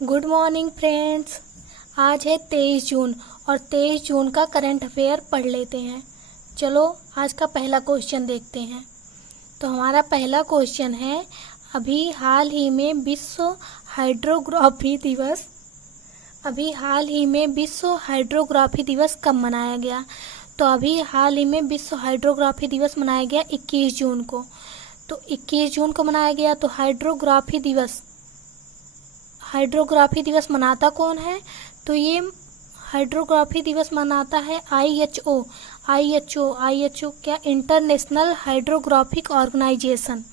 Good morning friends. आज है 23 जून और 23 जून का करंट अफेयर पढ़ लेते हैं। चलो आज का पहला क्वेश्चन देखते हैं। तो हमारा पहला क्वेश्चन है, अभी हाल ही में विश्व हाइड्रोग्राफी दिवस कब मनाया गया? तो अभी हाल ही में विश्व हाइड्रोग्राफी दिवस मनाया गया 21 जून को। तो 21 जून को मनाया गया। तो हाइड्रोग्राफी दिवस मनाता कौन है? तो ये हाइड्रोग्राफी दिवस मनाता है IHO क्या, इंटरनेशनल हाइड्रोग्राफिक ऑर्गेनाइजेशन।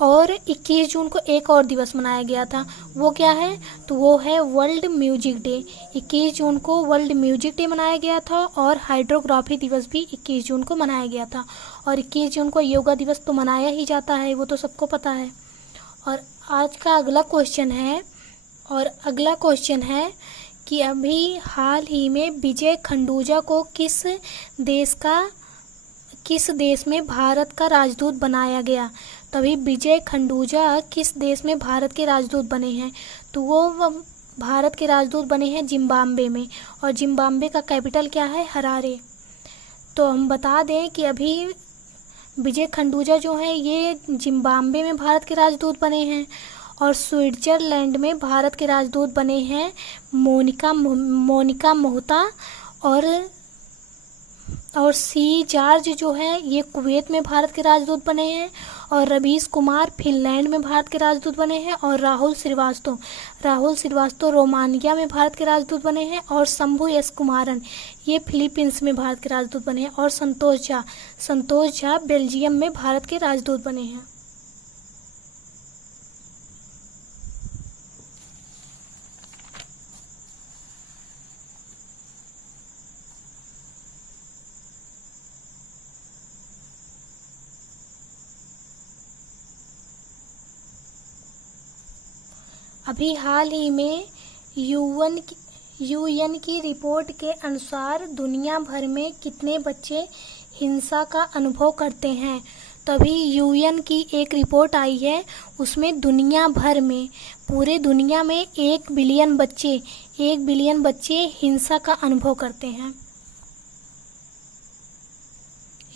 और 21 जून को एक और दिवस मनाया गया था, वो क्या है? तो वो है वर्ल्ड म्यूजिक डे। 21 जून को वर्ल्ड म्यूजिक डे मनाया गया था और हाइड्रोग्राफी दिवस भी 21 जून को मनाया गया था। और 21 जून को योगा दिवस तो मनाया ही जाता है, वो तो सबको पता है। और आज का अगला क्वेश्चन है कि अभी हाल ही में विजय खंडूजा को किस देश में भारत का राजदूत बनाया गया? तभी विजय खंडूजा किस देश में भारत के राजदूत बने हैं? तो वो भारत के राजदूत बने हैं जिम्बाब्वे में। और जिम्बाब्वे का कैपिटल क्या है? हरारे। तो हम बता दें कि अभी विजय खंडूजा जो हैं ये जिम्बाब्वे में भारत के राजदूत बने हैं। और स्विट्जरलैंड में भारत के राजदूत बने हैं मोनिका मोहता। और सी जॉर्ज जो है ये कुवैत में भारत के राजदूत बने हैं। और रवीश कुमार फिनलैंड में भारत के राजदूत बने हैं। और राहुल श्रीवास्तव रोमानिया में भारत के राजदूत बने हैं। और शंभू एस कुमारन ये फिलीपींस में भारत के राजदूत बने हैं। और संतोष झा बेल्जियम में भारत के राजदूत बने हैं। अभी हाल ही में यूएन की रिपोर्ट के अनुसार दुनिया भर में कितने बच्चे हिंसा का अनुभव करते हैं? तभी यूएन की एक रिपोर्ट आई है, उसमें दुनिया भर में, पूरे दुनिया में 1 बिलियन बच्चे हिंसा का अनुभव करते हैं।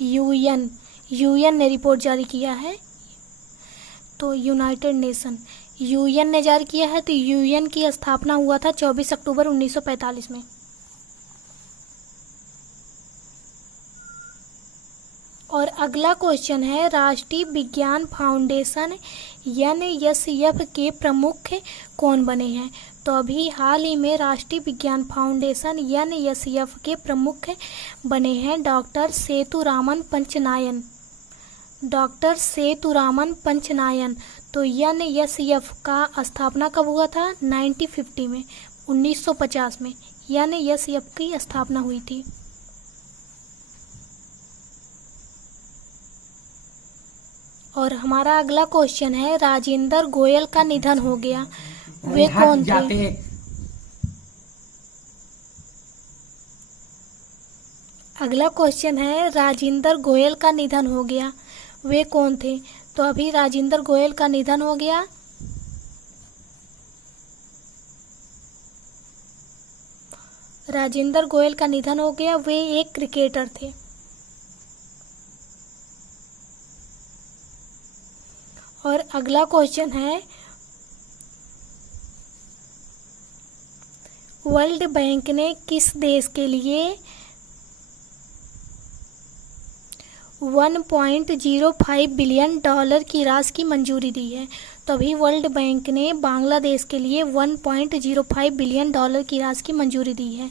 यूएन ने रिपोर्ट जारी किया है। तो यूएन ने जारी किया है। तो यूएन की स्थापना हुआ था 24 अक्टूबर 1945 में। और अगला क्वेश्चन है, राष्ट्रीय विज्ञान फाउंडेशन NSF के प्रमुख कौन बने हैं? तो अभी हाल ही में राष्ट्रीय विज्ञान फाउंडेशन NSF के प्रमुख बने हैं डॉक्टर सेतुरामन पंचनायन। तो NSF का स्थापना कब हुआ था? 1950 में NSF की स्थापना हुई थी। और हमारा अगला क्वेश्चन है, राजेंद्र गोयल का निधन हो गया, वे कौन थे? अगला क्वेश्चन है, राजेंद्र गोयल का निधन हो गया, वे कौन थे? तो अभी राजेंद्र गोयल का निधन हो गया। वे एक क्रिकेटर थे। और अगला क्वेश्चन है, वर्ल्ड बैंक ने किस देश के लिए $1.05 बिलियन की राशि की मंजूरी दी है? तो अभी वर्ल्ड बैंक ने बांग्लादेश के लिए $1.05 बिलियन की राशि की मंजूरी दी है।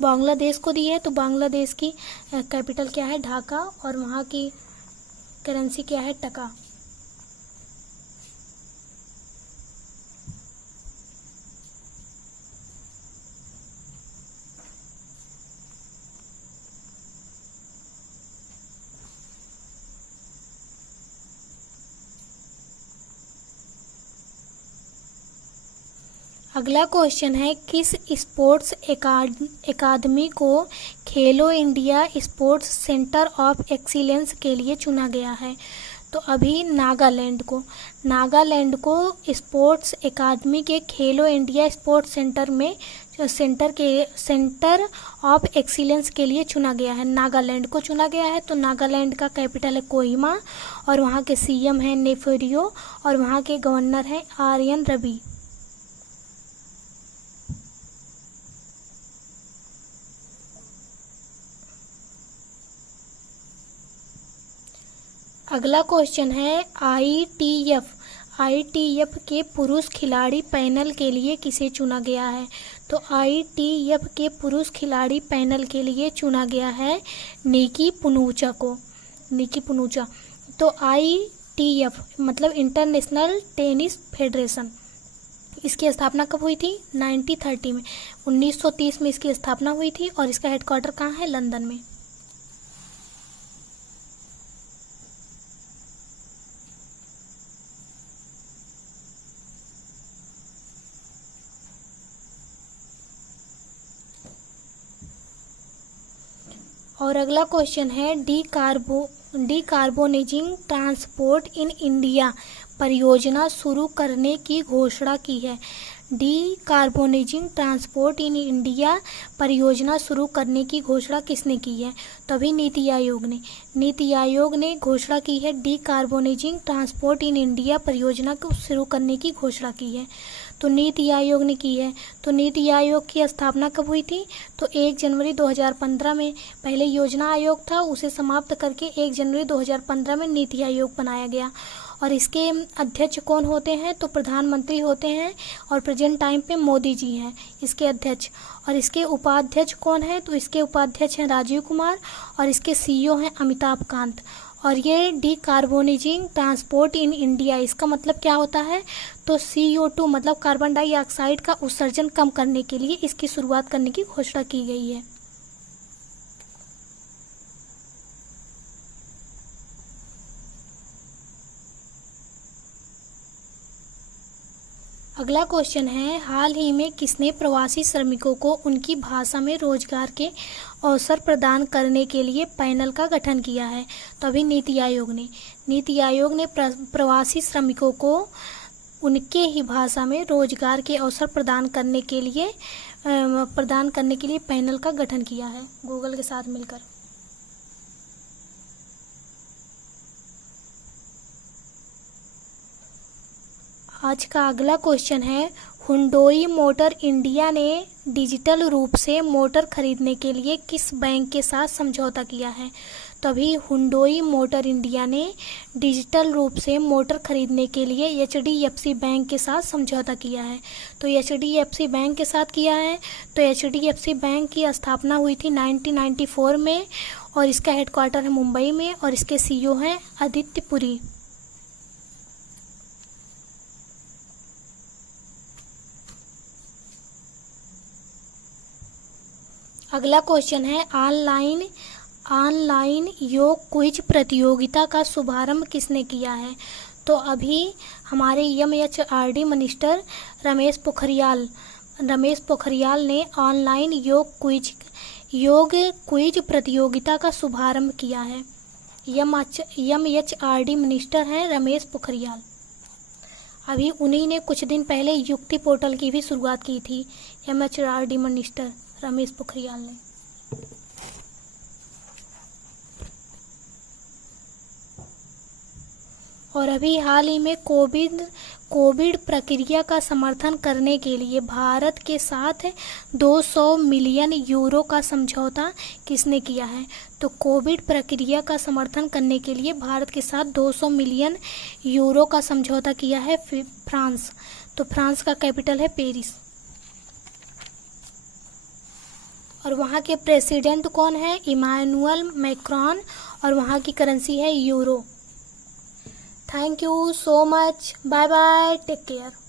बांग्लादेश को दी है। तो बांग्लादेश की कैपिटल क्या है? ढाका। और वहाँ की करेंसी क्या है? टका। अगला क्वेश्चन है, किस स्पोर्ट्स एकादमी को खेलो India sports centre of excellence के लिए चुना गया है? तो अभी नागालैंड को स्पोर्ट्स एकेडमी के खेलो India sports centre of excellence के लिए चुना गया है। नागालैंड को चुना गया है। तो नागालैंड का कैपिटल है कोहिमा और वहाँ के सीएम हैं नेफेरियो और वहाँ के गवर्नर हैं आर्यन रवि। अगला क्वेश्चन है आईटीएफ के पुरुष खिलाड़ी पैनल के लिए किसे चुना गया है। तो आईटीएफ के पुरुष खिलाड़ी पैनल के लिए चुना गया है निकी पुनूचा। तो आईटीएफ मतलब इंटरनेशनल टेनिस फेडरेशन, इसकी स्थापना कब हुई थी? 1930 में, 1930 में इसकी स्थापना हुई थी और इसका हेडक्वार्टर कहाँ है? लंदन में। और अगला क्वेश्चन है डीकार्बोनाइजिंग ट्रांसपोर्ट इन इंडिया परियोजना शुरू करने की घोषणा की है। डीकार्बोनाइजिंग ट्रांसपोर्ट इन इंडिया परियोजना शुरू करने की घोषणा किसने की है? तभी नीति आयोग ने घोषणा की है। डीकार्बोनाइजिंग ट्रांसपोर्ट इन इंडिया परियोजना को शुरू करने की घोषणा की है। तो नीति आयोग ने की है। तो नीति आयोग की स्थापना कब हुई थी? तो 1 जनवरी 2015 में। पहले योजना आयोग था, उसे समाप्त करके 1 जनवरी 2015 में नीति आयोग बनाया गया। और इसके अध्यक्ष कौन होते हैं? तो प्रधानमंत्री होते हैं और प्रेजेंट टाइम पे मोदी जी हैं इसके अध्यक्ष। और इसके उपाध्यक्ष कौन है? तो इसके उपाध्यक्ष हैं राजीव कुमार और इसके सीईओ हैं अमिताभ कांत। और ये डीकार्बोनाइजिंग ट्रांसपोर्ट इन इंडिया, इसका मतलब क्या होता है? तो CO2 मतलब कार्बन डाइऑक्साइड का उत्सर्जन कम करने के लिए इसकी शुरुआत करने की घोषणा की गई है। अगला क्वेश्चन है, हाल ही में किसने प्रवासी श्रमिकों को उनकी भाषा में रोजगार के अवसर प्रदान करने के लिए पैनल का गठन किया है? तभी नीति आयोग ने प्रवासी श्रमिकों को उनके ही भाषा में रोजगार के अवसर प्रदान करने के लिए पैनल का गठन किया है गूगल के साथ मिलकर। आज का अगला क्वेश्चन है, हुंडई मोटर इंडिया ने डिजिटल रूप से मोटर खरीदने के लिए किस बैंक के साथ समझौता किया है? तभी हुंडई मोटर इंडिया ने डिजिटल रूप से मोटर खरीदने के लिए HDFC बैंक के साथ समझौता किया है। तो HDFC बैंक के साथ किया है। तो HDFC बैंक की स्थापना हुई थी 1994 में और इसका हेडक्वार्टर है मुंबई में और इसके CEO हैं आदित्य पुरी। अगला क्वेश्चन है, ऑनलाइन योग क्विज प्रतियोगिता का शुभारंभ किसने किया है? तो अभी हमारे MHRD मिनिस्टर रमेश पोखरियाल ने ऑनलाइन योग क्विज प्रतियोगिता का शुभारंभ किया है। MHRD मिनिस्टर हैं रमेश पोखरियाल। अभी उन्हीं ने कुछ दिन पहले युक्ति पोर्टल की भी शुरुआत की थी, MHRD मिनिस्टर रमेश पोखरियाल ने। और अभी हाल ही में कोविड प्रक्रिया का समर्थन करने के लिए भारत के साथ 200 मिलियन यूरो का समझौता किसने किया है? तो कोविड प्रक्रिया का समर्थन करने के लिए भारत के साथ 200 मिलियन यूरो का समझौता किया है फ्रांस। तो फ्रांस का कैपिटल है पेरिस। और वहाँ के प्रेसिडेंट कौन है? इमानुअल मैक्रोन और वहाँ की करेंसी है euro. Thank you so much. Bye bye, take care.